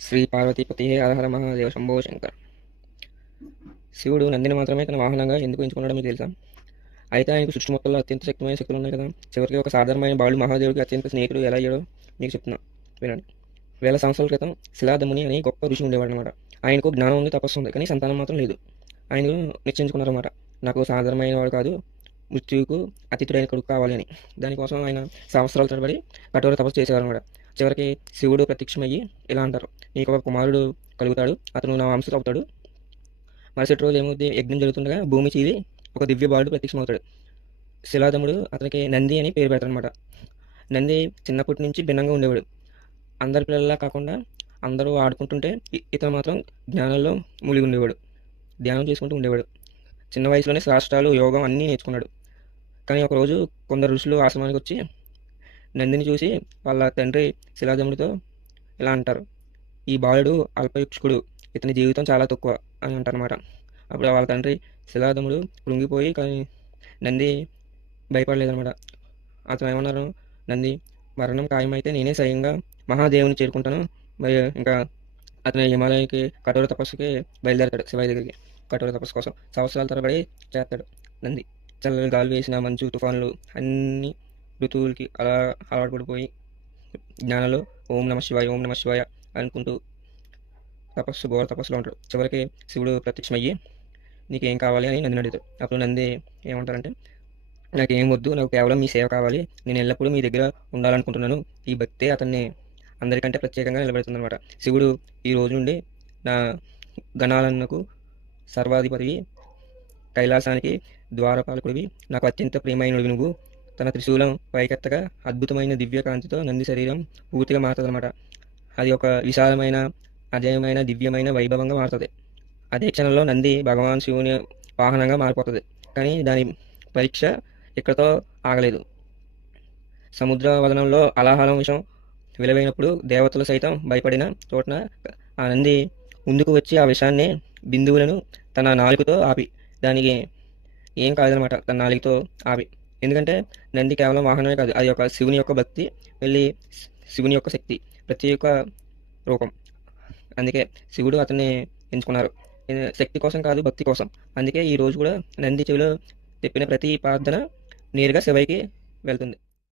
శ్రీ పార్వతీపతి హర హర మహాదేవ శంభో శంకర్. శివుడు నందిని మాత్రమే తన వాహనంగా ఎందుకు ఎంచుకున్నాడో మీకు తెలుసా? అయితే ఆయనకు సృష్టి మొత్తంలో అత్యంత శక్తిమైన శక్తులు ఉన్నాయి కదా. చివరికి ఒక సాధారణమైన బాలుడు మహాదేవుడికి అత్యంత స్నేహితుడు ఎలా అయ్యాడో మీకు చెప్తున్నా, వినండి. వేల సంవత్సరాల క్రితం శిలాదముని అని గొప్ప ఋషి ఉండేవాడు అనమాట. ఆయనకు జ్ఞానం ఉంది, తపస్సు ఉంది, కానీ సంతానం మాత్రం లేదు. ఆయన నిశ్చయించుకున్నారన్నమాట, నాకు సాధారణమైన వాడు కాదు, మృత్యువుకు అతీతుడైన కొడుకు కావాలి అని. దానికోసం ఆయన సంవత్సరాల తరబడి కఠోర తపస్సు చేసేవారన్నమాట. చివరికి శివుడు ప్రత్యక్షమయ్యి ఇలా అంటారు, నీకు ఒక కుమారుడు కలుగుతాడు, అతను నా వంశస్థుడు అవుతాడు. మరుసటి రోజు ఏమవుద్ది, యజ్ఞం జరుగుతుండగా భూమి చీలి ఒక దివ్య బాలుడు ప్రత్యక్షమవుతాడు. శిలాదముడు అతనికి నంది అని పేరు పెడతాడనమాట. నంది చిన్నప్పటి నుంచి భిన్నంగా ఉండేవాడు. అందరి పిల్లల్లా కాకుండా అందరూ ఆడుకుంటుంటే ఇతను మాత్రం జ్ఞానంలో మునిగి ఉండేవాడు, ధ్యానం చేసుకుంటూ ఉండేవాడు. చిన్న వయసులోనే శాస్త్రాలు, యోగం అన్నీ నేర్చుకున్నాడు. కానీ ఒకరోజు కొందరు ఋషులు ఆశ్రమానికి వచ్చి నందిని చూసి వాళ్ళ తండ్రి శిలాదముడితో ఇలా అంటారు, ఈ బాలుడు అల్పయుక్షుడు, ఇతని జీవితం చాలా తక్కువ అని అంటారనమాట. అప్పుడు వాళ్ళ తండ్రి శిలాదముడు కృంగిపోయి, కానీ నంది భయపడలేదనమాట. అతను ఏమన్నారు, నంది మరణం ఖాయమైతే నేనే స్వయంగా మహాదేవుని చేరుకుంటాను. మరి ఇంకా అతని హిమాలయకి కఠోర తపస్సుకి బయలుదేరతాడు, శివయ్య దగ్గరికి. కఠోర తపస్సు కోసం సంవత్సరాల తరబడి చేస్తాడు నంది. చల్లగా గాలి వేసిన మంచు, తుఫానులు అన్ని ఋతువులకి అలా అలవాటు పడిపోయి జ్ఞానంలో ఓం నమ శివాయ, ఓం నమ శివాయ అనుకుంటూ ఘోర తపస్సులో ఉంటాడు. చివరికి శివుడు ప్రత్యక్షమయ్యి నీకేం కావాలి అని నందిని అడుగుతాడు. అప్పుడు నంది ఏమంటారంటే, నాకేం వద్దు, నాకు కేవలం మీ సేవ కావాలి, నేను ఎల్లప్పుడూ మీ దగ్గర ఉండాలనుకుంటున్నాను. ఈ భక్తే అతన్ని అందరికంటే ప్రత్యేకంగా నిలబెడుతుందన్నమాట. శివుడు ఈ రోజు నుండి నా గణాలన్నకు సర్వాధిపతివి, కైలాసానికి ద్వారపాలకుడివి, నాకు అత్యంత ప్రియమైనవి నువ్వు. తన త్రిశూలం పైకెత్తగా అద్భుతమైన దివ్య కాంతితో నంది శరీరం పూర్తిగా మారుతుందన్నమాట. అది ఒక విశాలమైన, అజేయమైన, దివ్యమైన వైభవంగా మారుతుంది. అదే క్షణంలో నంది భగవాన్ శివుని వాహనంగా మారిపోతుంది. కానీ దాని పరీక్ష ఇక్కడతో ఆగలేదు. సముద్ర వదనంలో అలాహలం విషం విలువైనప్పుడు దేవతలు సైతం భయపడిన చోటన ఆ నంది ముందుకు వచ్చి ఆ విషాన్ని బిందువులను తన నాలుకతో ఆపి, దానికి ఏం కాదనమాట, తన నాలుకతో ఆపి. ఎందుకంటే నంది కేవలం వాహనమే కాదు, అది ఒక శివుని యొక్క భక్తి, వెళ్ళి శివుని యొక్క శక్తి ప్రతి ఒక్క రూపం. అందుకే శివుడు అతన్ని ఎంచుకున్నారు, శక్తి కోసం కాదు, భక్తి కోసం. అందుకే ఈ రోజు కూడా నంది చెవిలో చెప్పిన ప్రతి ప్రార్థన నేరుగా శివయ్యకి వెళ్తుంది.